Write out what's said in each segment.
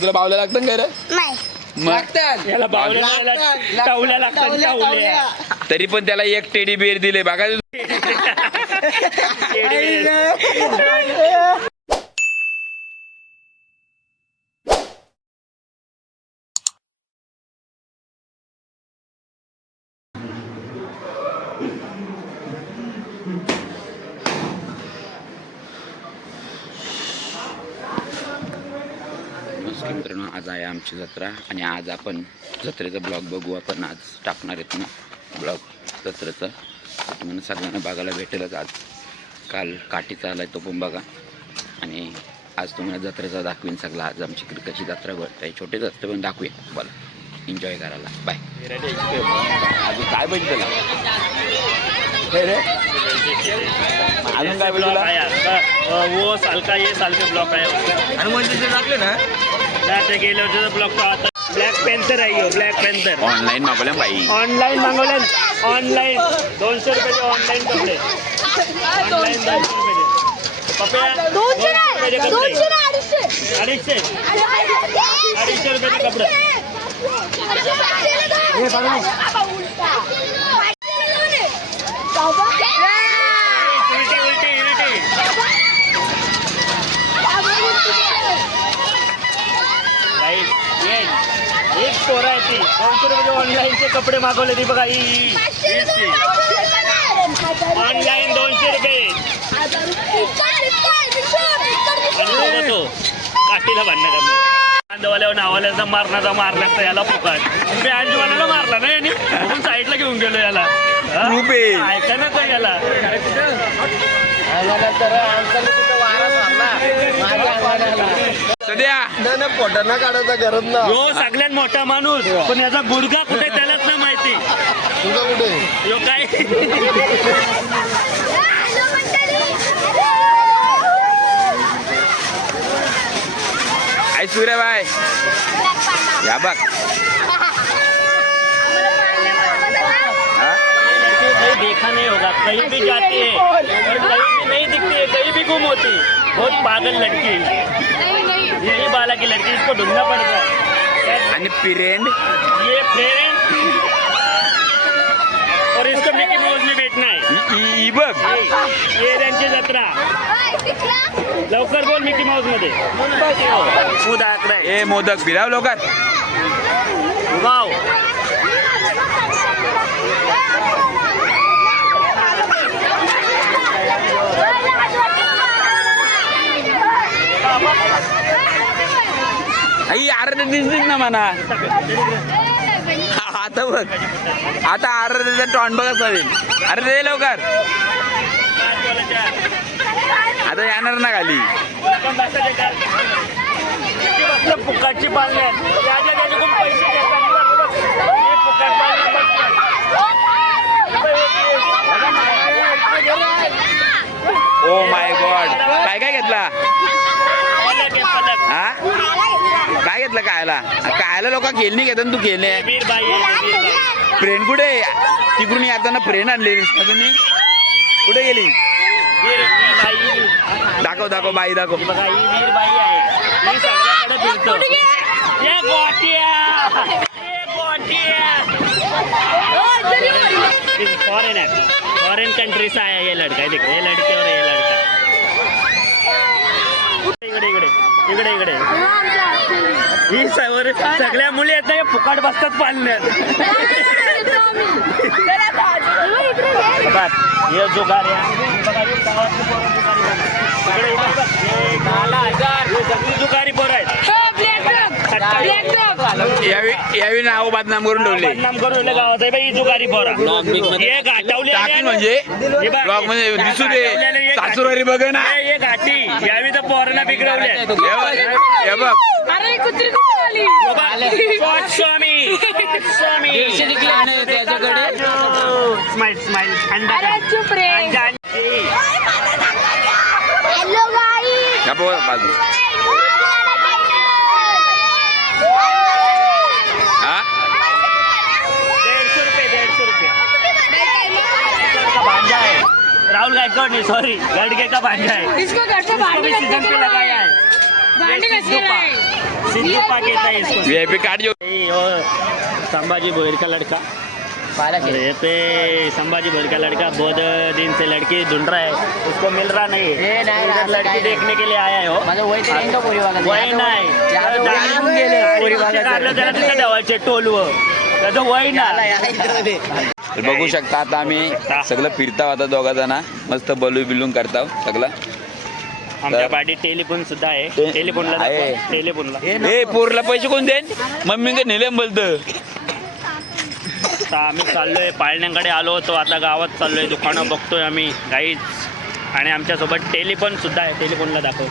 तुला बावल्या लागतं काय रे? नाही. याला टावल्या लागतात. तरी पण त्याला एक टेडी बिअर दिले बघा. मित्रांनो, आज आहे आमची जत्रा आणि आज आपण जत्रेचा ब्लॉग बघू. आपण आज टाकणार आहेत ना ब्लॉग जत्रेचा. म्हणून सगळ्यांना बघायला भेटेलच. आज काल काठीचा आलाय तो पण बघा. आणि आज तुम्हाला जत्रेचा दाखवीन सगळा. आज आमची कशी जत्रा भरते, छोटे जत्रे पण दाखवूया. बोला, एन्जॉय करायला. बाय. अजून काय पाहिजे त्याला अजून काय बोलला? वो साल का ये साल के ब्लॉक आहे. आणि म्हणजे टाकले ना ते गेल्या वर्षाचा ब्लॉक आता ब्लॅक पेंथर आहे. ब्लॅक पेंथर ऑनलाईन मागवल्या बाई. ऑनलाईन मागवल्या. ऑनलाईन 200 रुपयाचे ऑनलाईन कपडे. ऑनलाईन 200 रुपयाचे पप्या. 200 रुपयाचे कपडे. 250 250 रुपयाचे कपडे. एक स्टोर आहे ती. 200 रुपयाचे ऑनलाईनचे कपडे मागवले. ती बघा ही ऑनलाईन 200 रुपये. तो काठीला बांधणार कांदवाल्यावर नावाल्याचा मारण्याचा याला फुकाट. मी आजूबाजूला मारला ना यांनी. म्हणून साईडला घेऊन गेलो याला. ऐका ना तर याला सध्या पोटांना काढायचा गरज ना. यो सगळ्यात मोठा माणूस, पण याचा गुडघा कुठे त्यालाच ना माहिती. तुझा कुठे यो काय आई सूर्यबाई या बघ. कहीं देखा नहीं होगा. कहीं भी जाती है और कहीं भी नहीं दिखती है. कहीं भी गुम होती. बहुत पागल लड़की. यही बाला की लड़की. इसको ढूंढना पड़ता है. आणि फ्रेंड ये फ्रेंड और इसको मिकी माउस में बैठना है. बघ ये त्यांची जत्रा. लवकर बोल मिकी माउस मध्ये. ए मोदक फिराव लवकर. वाव. आई अर्धा दिसलीच ना म्हणा. आता बघ, आता अर्धा टॉन बघ असावी. अरे दे लवकर. आता येणार ना खाली. फुकाटची पाळण्यात त्याच्याकडून पैसे ओ माय गॉड. काय काय घेतला हा? काय घेतलं कायला? कायला लोक खेळणी घेतात तू खेळणे. फ्रेंड कुठे? तिकडून येताना फ्रेंड आणली तुम्ही. कुठे गेली? दाखव दाखव बाई दाखव. बघा ही वीरबाई आहे. ही सगळ्याकडे फिरतो. ये गोटिया फॉरेन है. फॉरेन कंट्री से आया ये लड़का. देख ये लड़के और ये लड़का. इकडे इकडे इकडे इकडे ही सगळ्या मुली आहेत ना फुकाट बसतात पाळण्यात. हे जुगार जुगारी पोर आहेत. यावी नाव बदनाम करून ठेवले. बदनाम करून ठेवले गावात आहे बाई. जुगारी पोरा हे गाठवले म्हणजे ब्लॉग मध्ये दिसू दे. सासूरवारी बघ ना हे घाटी यावी तर पोरांना बिघडवले. हे बघ स्वामी स्माइल स्माइल. बाजू हा 150 रुपये भांजा है. राहुल गायकवाड़ नहीं, सॉरी, लड़के का भांजा है. इसको घर से बाहर भी सीजन पे लगाया है. सिद्धू पाक येता है इसको। VIP कार्ड जो ये वो संभाजी भोईर का लड़का ये पे संभाजी भोईर का लड़का बहुत दिन से लड़की ढूंढ रहा है, उसको मिल रहा नहीं है। इधर लड़की देखने के लिए आया है हो वही नाही काढलं त्याला तिथं ठेवायचे टोलव त्याचं वय ना तर बघू शकता आता आम्ही सगळं फिरताव आता दोघा जण मस्त बलू बिलून करताव सगळं. आमच्या पाठी टेलिफोन सुद्धा आहे. टेलिफोनला आहे. टेलिफोनला ए पोरला पैसे कोण देन मम्मी का नेले बोलतं. आता आम्ही चाललोय पाळण्याकडे आलो होतो, आता गावात चाललोय, दुकानं बघतोय आम्ही काहीच. आणि आमच्यासोबत टेलिफोन सुद्धा आहे. टेलिफोनला दाखव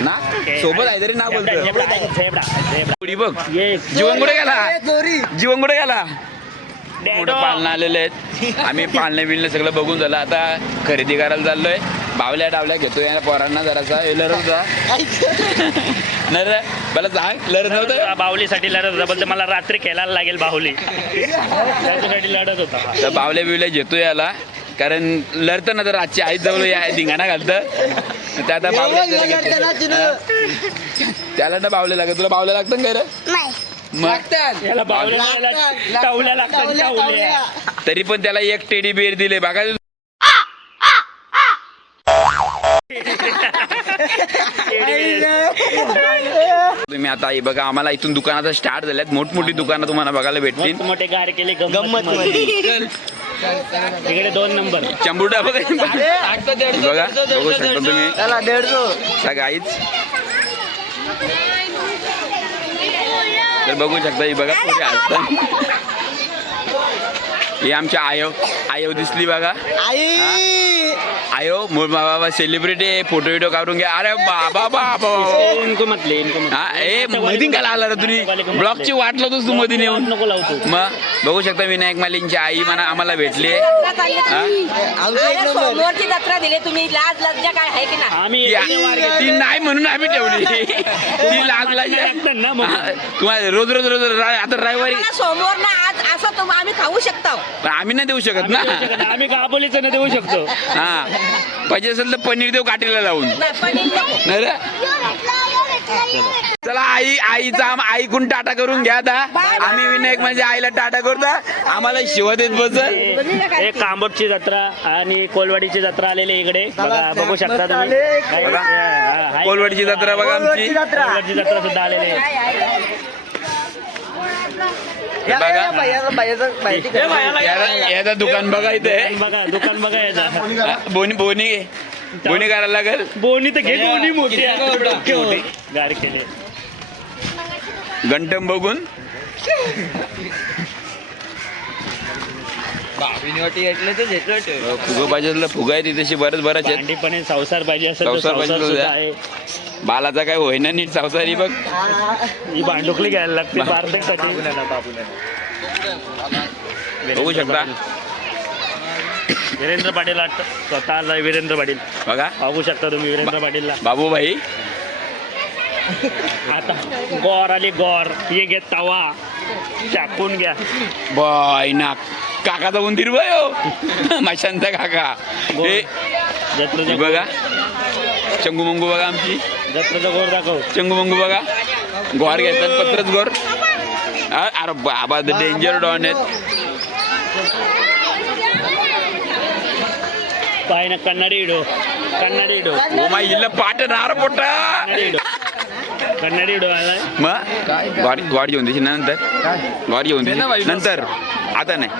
ना सोबत आहे तरी ना बोलतं. झेबडा झेबडा पुढी बघ ये जीवन कुठे गेला जीवन कुठे गेला. मोठं पाळणं आलेले आहेत. आम्ही पाळणे बिळणे सगळं बघून झालं. आता खरेदी करायला चाललोय. बावल्या डावल्या घेतोय या पोरांना जरासा लढत होता नर मला सांग लढत नव्हतं. बाहुलीसाठी लढत होता, बोलते मला रात्री खेळायला लागेल बाहुली, त्याच्यासाठी लढत होता. तर बावल्या बिवल्या घेतोय याला कारण लढतं ना तर आजची आई जवळ या धिंगाणा घालतं. त्या आता बावल्या त्याला ना बावल्या लागत. तुला बावल्या लागतं काय रे मग याला बाहुल्या टावल्या लागतात टावल्या. तरी पण त्याला एक टेडी बिअर दिले बघा. तुम्ही आता हे बघा आम्हाला इथून दुकानाचा स्टार्ट झाल्यात. मोठमोठी दुकानं तुम्हाला बघायला भेटतील. मोठे गार केले गंमत. इकडे 2 नंबर चंबुडा बघा बघा बघू शकता तुम्ही सगळीच. तर बघू शकता ही बघा पुढे असतात. ही आमच्या आयो दिसली बघा. आयो मूळ बाबा सेलिब्रिटी फोटो विडिओ काढून घ्या. अरे बाबा बाबा इनको म्हटले ए मधीन का आला रे तुम्ही ब्लॉकची वाट लावतोस तू मधीन येऊन. नको लावतो. मग बघू शकता विनायक मालिंगची आई म्हणा आम्हाला भेटली. समोरची जत्रा दिली तुम्ही, लाज लज्जा काय आहे की ना. आम्ही ती नाही म्हणून आम्ही ठेवली. ती लाज लाज ना मग तुम्हाला रोज रोज रोज आता रविवारी समोर ना आज असं आम्ही खाऊ शकतो. पण आम्ही नाही देऊ शकत ना. आम्ही गाबोलीचं न देऊ शकतो. हा पाहिजे असेल तर पनीर देऊ काठीला लावून नाही रे. चला आईचा आईकून टाटा करून घ्या. आता आम्ही विनायक म्हणजे आईला टाटा करतो. आम्हाला शिव देत बसल. एक कांबोटची जत्रा आणि कोलवाडीची जत्रा आलेली इकडे बघा, बघू शकता तुम्ही. कोलवाडीची जत्रा बघा आमची. कोलवाडची जत्रा सुद्धा आलेली आहे. याचा दुकान बघा इथे. बघा दुकान बघा याचा. बोनी करायला लागेल. बोनी तर घे, बोनी मोठी आहे. गार केले घंटम बघून फुगं पाहिजे फुगा आहे तिथे बरंच बरंच आहेत. भांडी पण संसार पाहिजे असेल तर संसार पाहिजे संसार तुझा. सुद्धा आहे. बालाचा काय होईना नीट संसारी बघ. ही भांडुकली घ्यायला लागते बारदेसाठी. बघू शकता वीरेंद्र पाटील स्वतःला वीरेंद्र पाटील बघा बघू शकता तुम्ही वीरेंद्र पाटीलला. बाबूभाई आता गौर आली गौर. ये घे तवा टाकून घ्या. बाय ना काकाचा उंदीर बाय हो माशांचा काका. हे जत्रेचा बघा चंगू मंगू बघा आमची. जत्रेचा गोर दाखव. चंगू मंगू बघा गोर घेतात पत्रच गोर. अरे बाबा डेंजर डॉन आहेत. पाय ना कन्नडी इडो ओमा इल्ल पाट नार पोटा कन्नडी इडो आलाय. मग वाढ घेऊन देशील नंतर. वाढ घेऊन देशील नंतर आता नाही.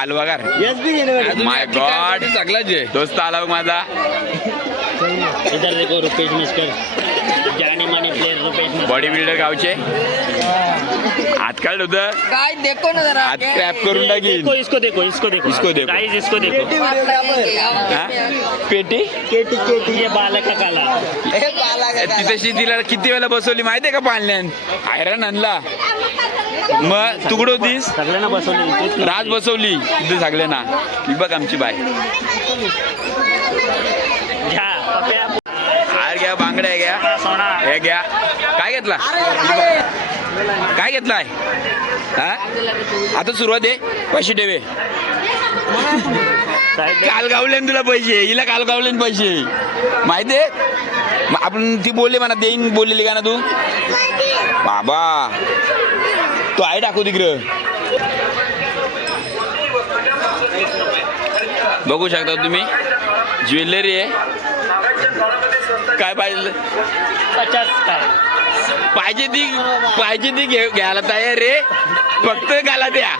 अलवागार माय गॉड दोस्त आला बघ माझा. इधर देखो रुपेश मिस्कर जानी मानी player Rupesh mixer. Body builder गावचे हात काढ होतं. काय देखो ना जरा. हात क्रॅप करून टाकीन. इसको देखो इसको देखो. गाइस इसको देखो. हा? पेटी ये बालक का काला. तिथेशी तिला किती वेळा बसवली माहितीये का पाळण्यात. आयरन आणला मग तुकडो होतीस. सगळ्यांना बसवली राज बसवली तिथे सगळ्यांना. ही बघ आमची बाय. घ्या पप्या हार घ्या बांगड्या घ्या सोना. हे घ्या. काय घेतला काय घेतलाय हा आता सुरुवात आहे. पैसे ठेवे काल गावले तुला पैसे. हिला काल गावले पैसे माहितीये. मग आपण ती बोलली म्हणा देईन बोललेली का ना तू बाबा तू आहे टाकू तिकडं बघू शकता तुम्ही ज्वेलरी आहे काय पाहिजे 50 काय पाहिजे ती घ्यायला तयार रे फक्त घाला द्या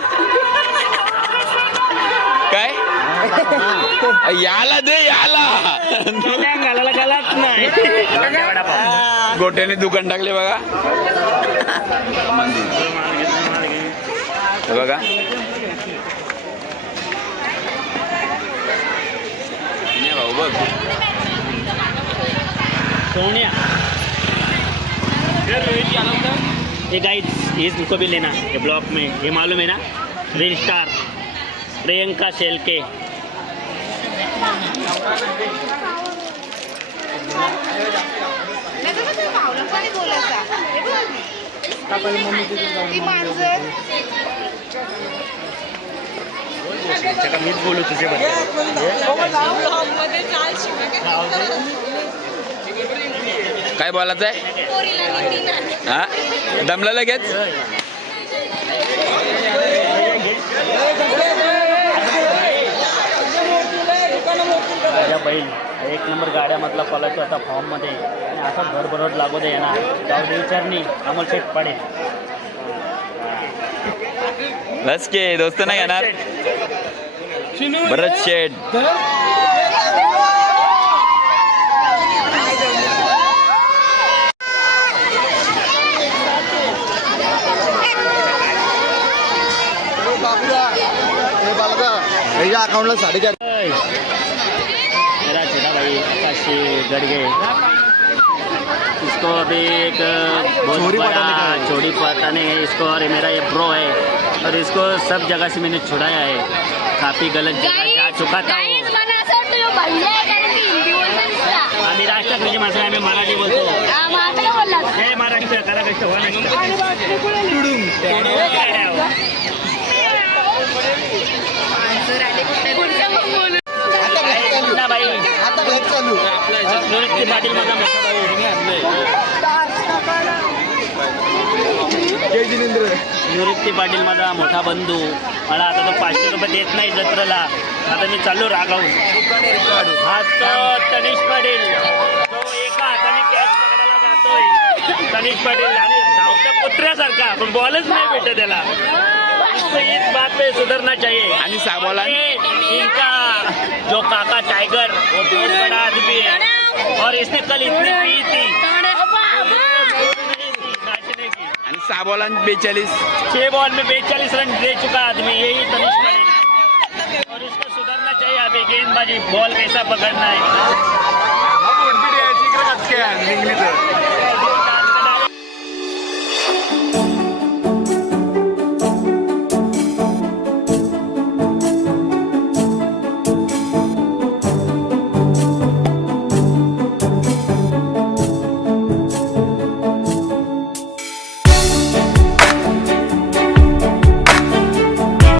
काय याला दे याला घालायला घालाच नाही गोट्याने दुकान टाकले बघा हे बघा नाही भाऊ बघ सोनिया ये गाइस इसको भी लेना ये ब्लॉक में ये मालूम है ना रील स्टार प्रियंका शेलके मीच बोलू तुझे काय बोलायचं आहे हा दमला लगेच माझ्या बैल एक नंबर गाड्यामधला पळायचो आता फॉर्ममध्ये आणि असा भरभराट लागू दे ना जाऊ दे विचारणी अमोल शेठ पडेल बस के दोस्त नाही येणार भरत शेठ अकाउंटला 4.5 मेरा छोटा भाई आकाशी गड़गे इसको अभी एक बहुत बड़ा चोरी पटाने है इसको और मेरा ये प्रो है और इसको सब जगह से मैंने छुड़ाया है काफ़ी गलत जगह जा चुका था वो आम्ही राष्ट्रध्वज माणसं आम्ही मराठी बोलतो हे महाराष्ट्र कराकष्ट हो भाई निवृत्ती पाटील माझा मोठा भाऊ निवृत्ती पाटील माझा मोठा बंधू मला आता तो 500 रुपये देत नाही जत्रेला आता मी चालू रागावून हा तो तनिष पाटील तो एका हाताने कॅच पकडायला जातोय तनिष पाटील आणि धावता कुत्र्यासारखा पण बॉलच नाही भेटत त्याला इस बात पे सुधरना चाहिए आणि साबोला इनका जो काका टाइगर वो बहुत बड़ा आदमी है और इसने कल इतनी पी थी आणि साबोला 42 6 बॉल में 42 रन दे चुका आदमी यही तनिष पाटिल और इसको सुधरना चाहिए अभी गेंदबाजी बॉल कैसा पकड़ना है